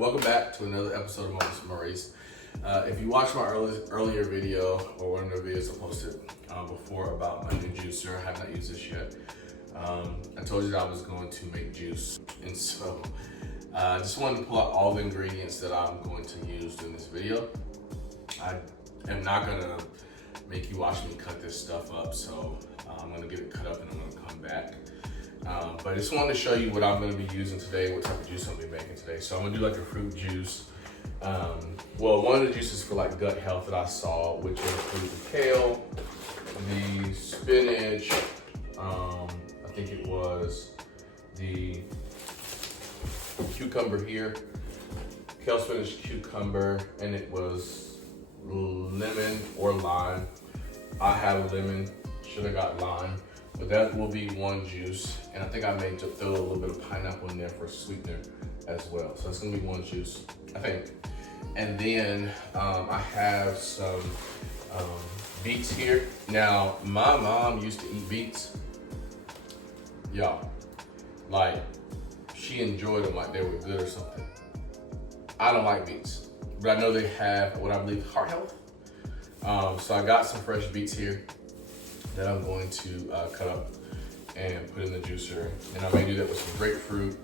Welcome back to another episode of Moments with Maurice. If you watched my earlier video or one of the videos I posted before about my new juicer, I have not used this yet. I told you that I was going to make juice, and so I just wanted to pull out all the ingredients that I'm going to use in this video. I am not gonna make you watch me cut this stuff up, so I'm gonna get it cut up and I'm gonna come back. But I just wanted to show you what I'm gonna be using today, what type of juice I'm gonna be making today. So I'm gonna do like a fruit juice. Well, one of the juices for like gut health that I saw, which include the kale, the spinach, I think it was the cucumber here, kale, spinach, cucumber, and it was lemon or lime. I have lemon, should have got lime, but that will be one juice. And I think I may just throw a little bit of pineapple in there for a sweetener as well. So it's gonna be one juice, I think. And then I have some beets here. Now, my mom used to eat beets. Y'all, like, she enjoyed them like they were good or something. I don't like beets, but I know they have what I believe heart health. So I got some fresh beets here that I'm going to cut up and put in the juicer. And I may do that with some grapefruit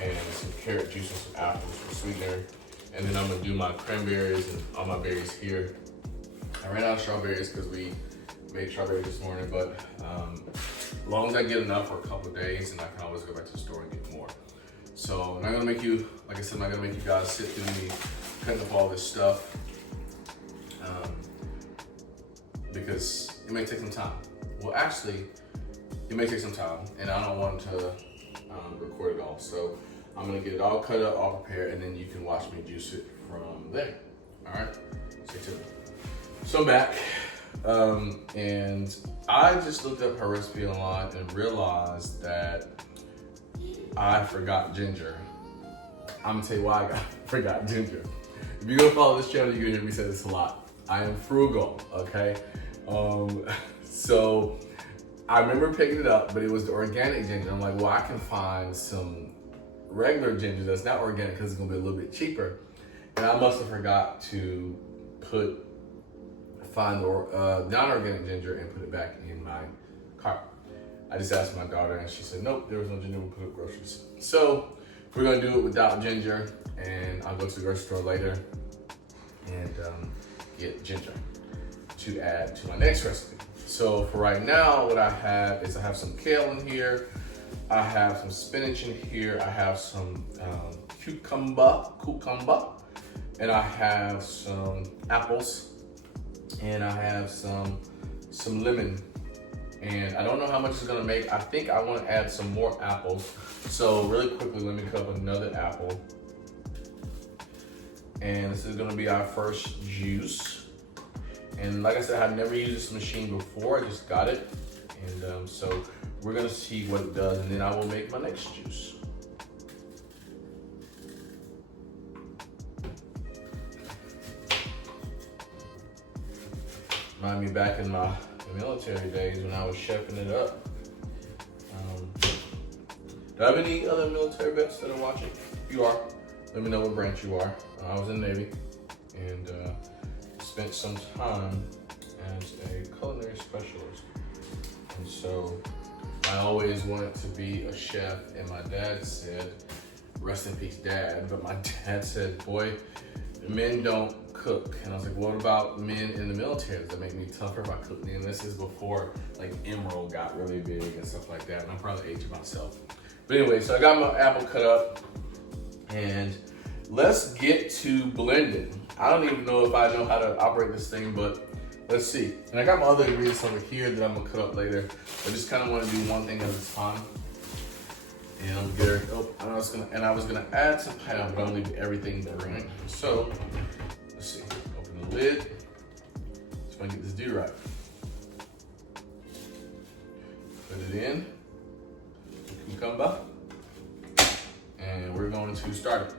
and some carrot juice and some apples for sweetener. And then I'm gonna do my cranberries and all my berries here. I ran out of strawberries because we made strawberries this morning, but as long as I get enough for a couple of days, and I can always go back to the store and get more. So I'm not gonna make you, like I said, I'm not gonna make you guys sit through me cutting up all this stuff because it may take some time. Well, actually, it may take some time, and I don't want to record it all. So I'm gonna get it all cut up, all prepared, and then you can watch me juice it from there. All right, stay tuned. So I'm back, and I just looked up her recipe online and realized that I forgot ginger. I'm gonna tell you why I forgot ginger. If you're gonna follow this channel, you're gonna hear me say this a lot. I am frugal, okay? So I remember picking it up, but it was the organic ginger. I'm like, well, I can find some regular ginger that's not organic because it's gonna be a little bit cheaper. And I must have forgot to find the non-organic ginger and put it back in my cart. I just asked my daughter and she said, nope, there was no ginger, we'll put up groceries. So we're gonna do it without ginger, and I'll go to the grocery store later and get ginger to add to my next recipe. So for right now, what I have is I have some kale in here, I have some spinach in here, I have some cucumber, and I have some apples, and I have some lemon. And I don't know how much it's gonna make. I think I wanna add some more apples. So really quickly, let me cut up another apple. And this is gonna be our first juice. And like I said, I've never used this machine before, I just got it. And so we're gonna see what it does, and then I will make my next juice. Remind me back in my military days when I was chefing it up. Do I have any other military vets that are watching? If you are, let me know what branch you are. I was in the Navy and spent some time as a culinary specialist. And so I always wanted to be a chef, and my dad said, rest in peace, Dad, but my dad said, boy, men don't cook. And I was like, what about men in the military? Does that make me tougher if I cook? And this is before like Emerald got really big and stuff like that, and I'm probably aging myself. But anyway, so I got my apple cut up, and let's get to blending. I don't even know if I know how to operate this thing, but let's see. And I got my other ingredients over here that I'm gonna cut up later. I just kind of want to do one thing at a time. And I'm gonna I was gonna add some pineapple, but I'm gonna leave everything green. So let's see. Open the lid. Just want to get this do right. Put it in. Cucumber. And we're going to start it.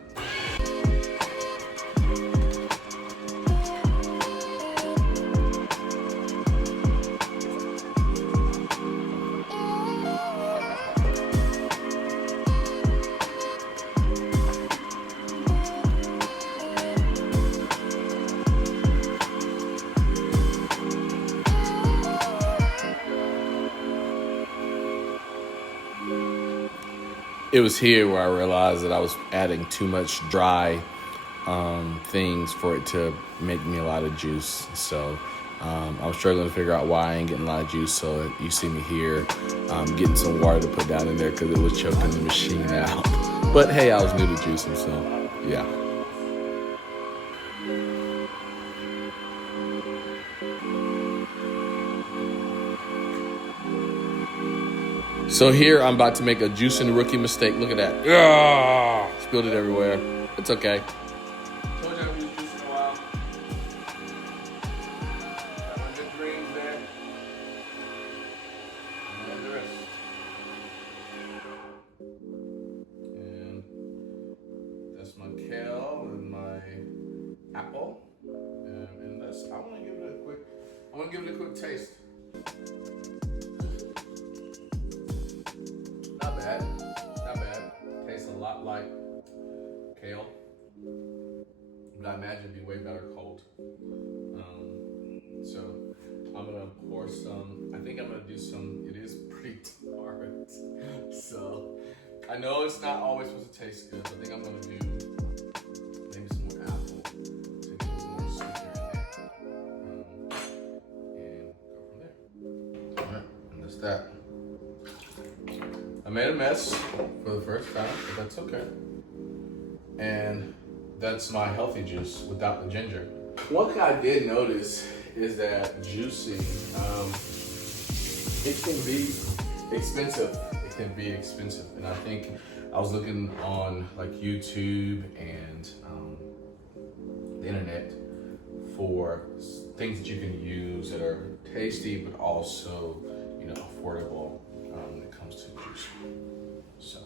it was here where I realized that I was adding too much dry things for it to make me a lot of juice. So I was struggling to figure out why I ain't getting a lot of juice. So you see me here getting some water to put down in there because it was choking the machine out. But hey, I was new to juicing, so yeah. So here I'm about to make a juicing rookie mistake. Look at that. Ah, spilled it everywhere. It's okay. Told you I haven't used juice in a while. Got my good greens there. And the rest. And that's my kale and my apple. And that's, I want to give it a quick taste. Not bad. Tastes a lot like kale, but I imagine it'd be way better cold. So I'm gonna pour some. I think I'm gonna do some. It is pretty tart, so I know it's not always supposed to taste good. But I think I'm gonna do maybe some more apple to get a little more sweeter in there, and go from there. All right, and that's that. I made a mess for the first time, but that's okay. And that's my healthy juice without the ginger. One thing I did notice is that juicing, it can be expensive. And I think I was looking on like YouTube and the internet for things that you can use that are tasty, but also, affordable when it comes to juice. So,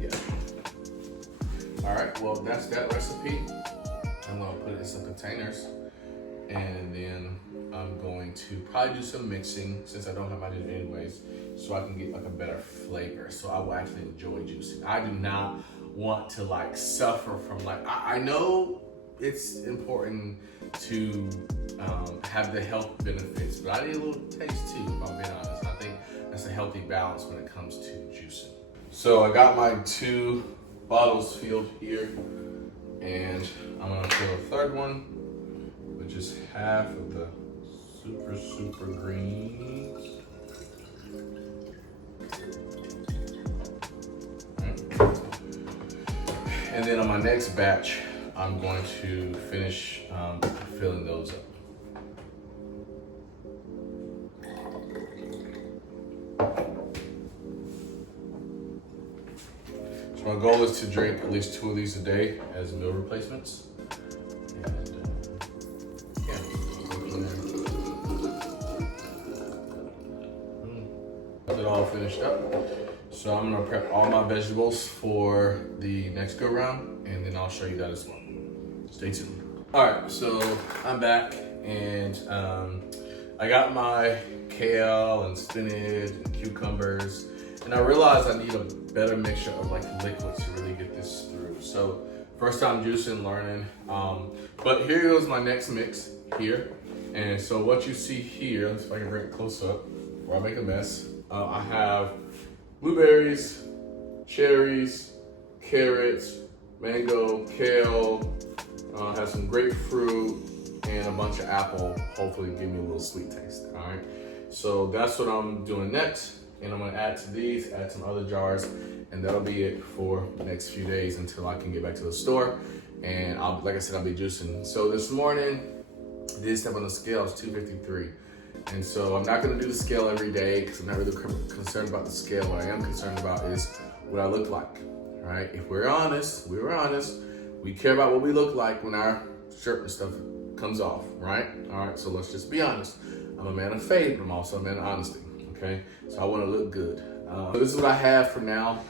yeah. All right, well, that's that recipe. I'm gonna put it in some containers, and then I'm going to probably do some mixing since I don't have my juice anyways, so I can get like a better flavor. So I will actually enjoy juicing. I do not want to like suffer from I know it's important to have the health benefits, but I need a little taste too, if I'm being honest. And I think that's a healthy balance when it comes to juicing. So I got my 2 bottles filled here, and I'm gonna fill a third one with just half of the super greens. Right. And then on my next batch, I'm going to finish filling those up. So my goal is to drink at least 2 of these a day as meal replacements. And Got it all finished up. So I'm gonna prep all my vegetables for the next go round, and then I'll show you that as well. Stay tuned. All right, so I'm back, and I got my kale and spinach and cucumbers, and I realized I need a better mixture of like liquids to really get this through. So first time juicing, learning. But here goes my next mix here. And so what you see here, let's see if I can bring it close up where I make a mess. I have blueberries, cherries, carrots, mango, kale, have some grapefruit, and a bunch of apple, hopefully give me a little sweet taste, all right? So that's what I'm doing next, and I'm gonna add to these, add some other jars, and that'll be it for the next few days until I can get back to the store. And like I said, I'll be juicing. So this morning, I did step on the scale, it's 253. And so I'm not gonna do the scale every day because I'm not really concerned about the scale. What I am concerned about is what I look like, all right? If we're honest, we care about what we look like when our shirt and stuff comes off, right? All right, so let's just be honest. I'm a man of faith, but I'm also a man of honesty, okay? So I wanna look good. So this is what I have for now.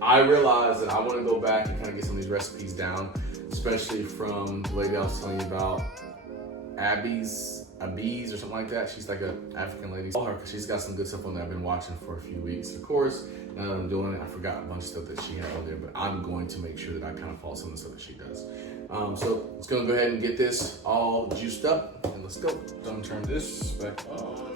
I realize that I wanna go back and kind of get some of these recipes down, especially from the lady I was telling you about, Abby's or something like that. She's like an African lady. Call her because she's got some good stuff on there. I've been watching for a few weeks. Of course, now that I'm doing it, I forgot a bunch of stuff that she had on there, but I'm going to make sure that I kind of follow some of the stuff that she does. So let's go ahead and get this all juiced up, and let's go. So I'm gonna turn this back on.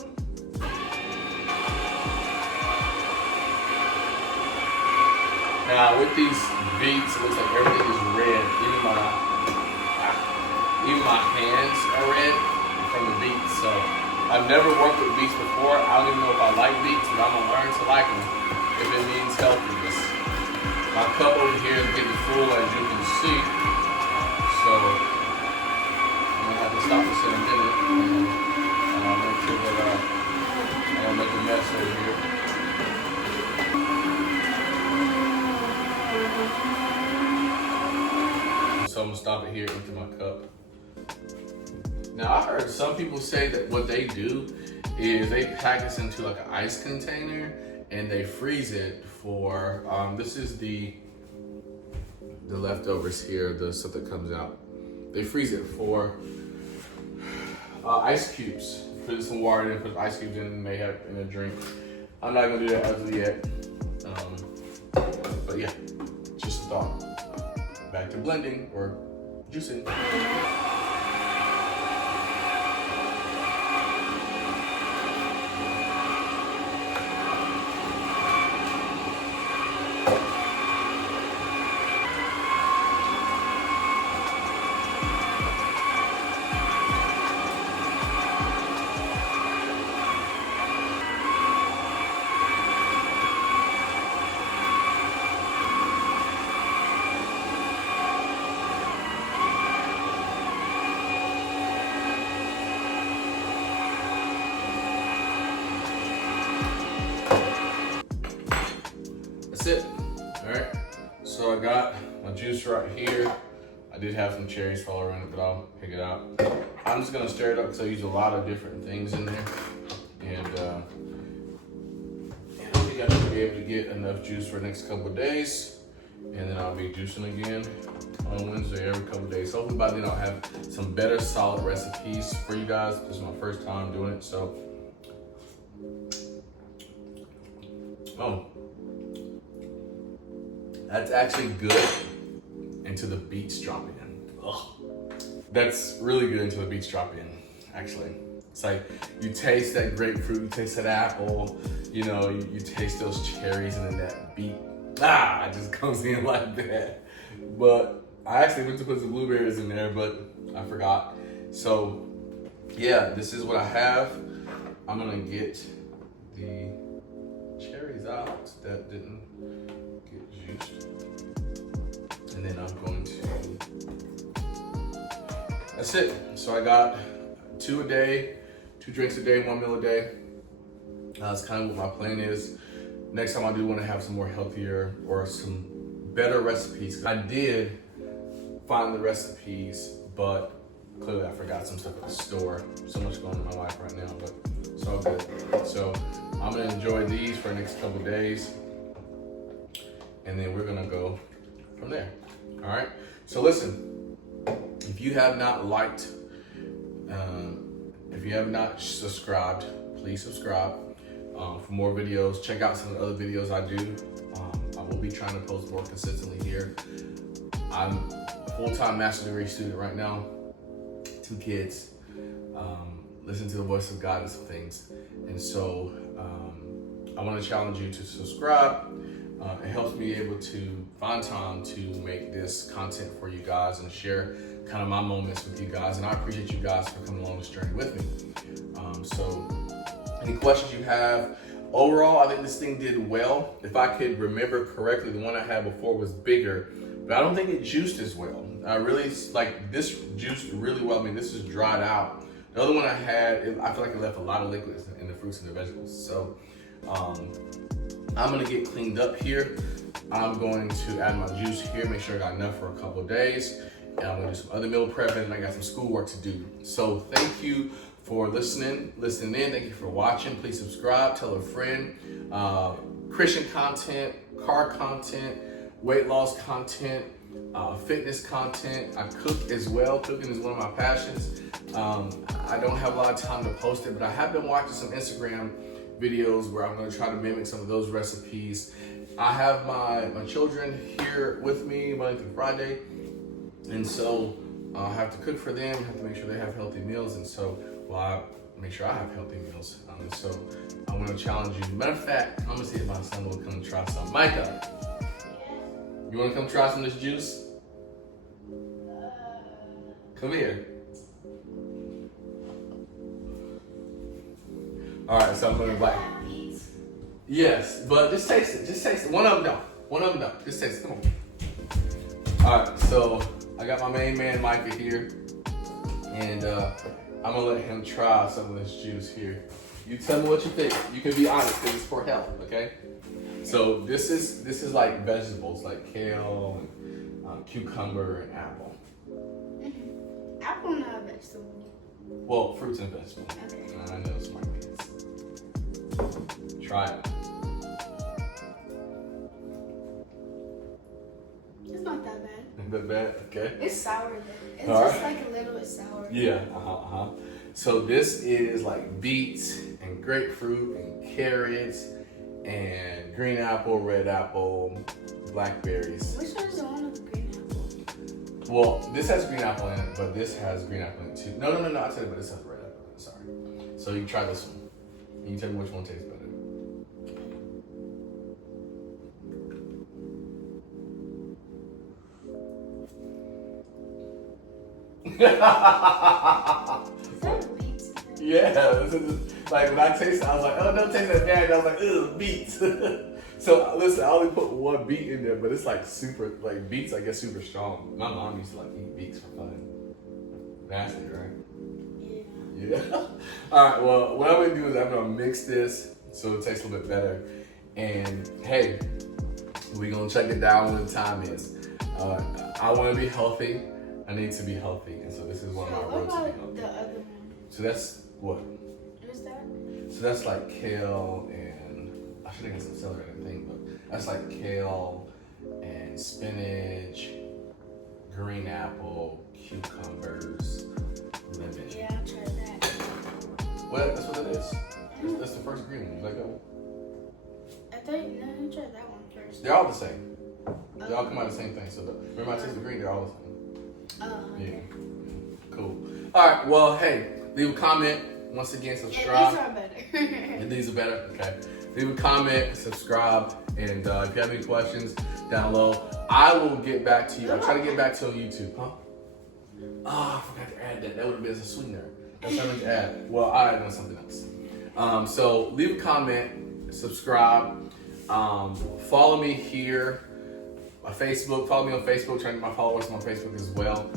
Now with these beets, it looks like everything is red. Even my hands are red from the beets. So I've never worked with beets before. I don't even know if I like beets, but I'm gonna learn to like them if it means healthiness. My cup over here is getting full, as you can see. So I'm gonna have to stop this in a minute and make sure that I don't make a mess over here. So I'm gonna stop it here, empty my cup. Now I heard some people say that what they do is they pack this into like an ice container and they freeze it for, this is the leftovers here, the stuff that comes out. They freeze it for ice cubes. Put some water in, put ice cubes in, and may have in a drink. I'm not gonna do that as of yet. But yeah, just a thought. Back to blending or juicing. That's it. All right. So I got my juice right here. I did have some cherries fall around it, but I'll pick it out. I'm just gonna stir it up because I use a lot of different things in there, and I think I should be able to get enough juice for the next couple of days, and then I'll be juicing again on Wednesday every couple of days. Hopefully by then I'll have some better solid recipes for you guys. This is my first time doing it, so. Oh. That's actually good until the beets drop in. Ugh. That's really good until the beets drop in, actually. It's like you taste that grapefruit, you taste that apple, you know, you taste those cherries, and then that beet, it just comes in like that. But I actually meant to put some blueberries in there, but I forgot. So yeah, this is what I have. I'm gonna get the cherries out that didn't get juiced. And then I'm going to, that's it. So I got 2 a day, 2 drinks a day, 1 meal a day. That's kind of what my plan is. Next time I do want to have some more healthier or some better recipes. I did find the recipes, but clearly I forgot some stuff at the store. So much going on in my life right now, but it's all good. So I'm gonna enjoy these for the next couple of days, and then we're gonna go from there. All right. So listen, if you have not liked, if you have not subscribed, please subscribe for more videos. Check out some of the other videos I do. I will be trying to post more consistently here. I'm a full-time master's degree student right now, 2 kids, listen to the voice of God and some things. And so I want to challenge you to subscribe. It helps me able to find time to make this content for you guys and share kind of my moments with you guys. And I appreciate you guys for coming along this journey with me. So any questions you have? Overall, I think this thing did well. If I could remember correctly, the one I had before was bigger, but I don't think it juiced as well. I really, like, this juiced really well. I mean, this is dried out. The other one I had, I feel like it left a lot of liquids in the fruits and the vegetables. So I'm gonna get cleaned up here. I'm going to add my juice here, make sure I got enough for a couple of days. And I'm gonna do some other meal prepping, and I got some schoolwork to do. So thank you for listening in. Thank you for watching. Please subscribe, tell a friend. Christian content, car content, weight loss content, fitness content. I cook as well. Cooking is one of my passions. I don't have a lot of time to post it, but I have been watching some Instagram videos where I'm gonna try to mimic some of those recipes. I have my children here with me Monday through Friday, and so I have to cook for them, have to make sure they have healthy meals, and so, well, I make sure I have healthy meals. And so I want to challenge you. Matter of fact, I'm gonna see if my son will come try some. Micah, You wanna come try some of this juice? Come here. All right, so I'm gonna invite. Yes, but just taste it. Just taste it. One of them don't. One of them don't. Just taste it. Come on. All right, so I got my main man Micah here, and I'm gonna let him try some of this juice here. You tell me what you think. You can be honest because it's for health, okay? So this is like vegetables, like kale and cucumber and apple. Apple not a vegetable. Well, fruits and vegetables. Okay. I know smart kids. Try it. It's not that bad. Isn't that bad? Okay. It's sour though. It's All just right. like a little bit sour. Yeah. So this is like beets and grapefruit and carrots and green apple, red apple, blackberries. Which one is the one with the green apple? Well, this has green apple in it, but this has green apple in it too. No. I tell you, but this has red apple in it. Sorry. So you can try this one. And you can tell me which one tastes better. Is that beets? Yeah, this is like when I tasted it, I was like, oh, don't taste that bad. I was like, ugh, beets. So listen, I only put one beet in there, but it's like super, like beets, I guess, super strong. My mom used to like eat beets for fun. Nasty, right? Yeah. Yeah. All right. Well, what I'm gonna do is I'm gonna mix this so it tastes a little bit better. And hey, we're gonna check it down when the time is. I want to be healthy. I need to be healthy, and so this is one of my What roads to be about healthy. the other one? So that's what? What is that? So that's like kale and I should have got some celery and everything, but that's like kale and spinach, green apple, cucumbers, lemon. Yeah, I tried that. Well, that's what it is. That's the first green one. You like that one? I thought you tried that one first. They're all the same. They all come out the same thing. So remember I tasted the green, they're all the same. Oh, okay. Yeah. Cool. All right. Well, hey, leave a comment. Once again, Yeah, subscribe. these are better. And these are better? Okay. Leave a comment, subscribe, and if you have any questions down low, I will get back to you. I'll try to get back to you on YouTube. Huh? Oh, I forgot to add that. That would have been a sweetener. That's something to add. Well, I added on something else. So leave a comment, subscribe, follow me here. My Facebook, follow me on Facebook, trying to get my followers on Facebook as well.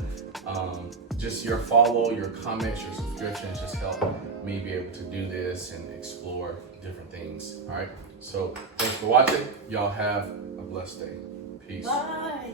Just your follow, your comments, your subscriptions just help me be able to do this and explore different things. All right. So thanks for watching. Y'all have a blessed day. Peace. Bye.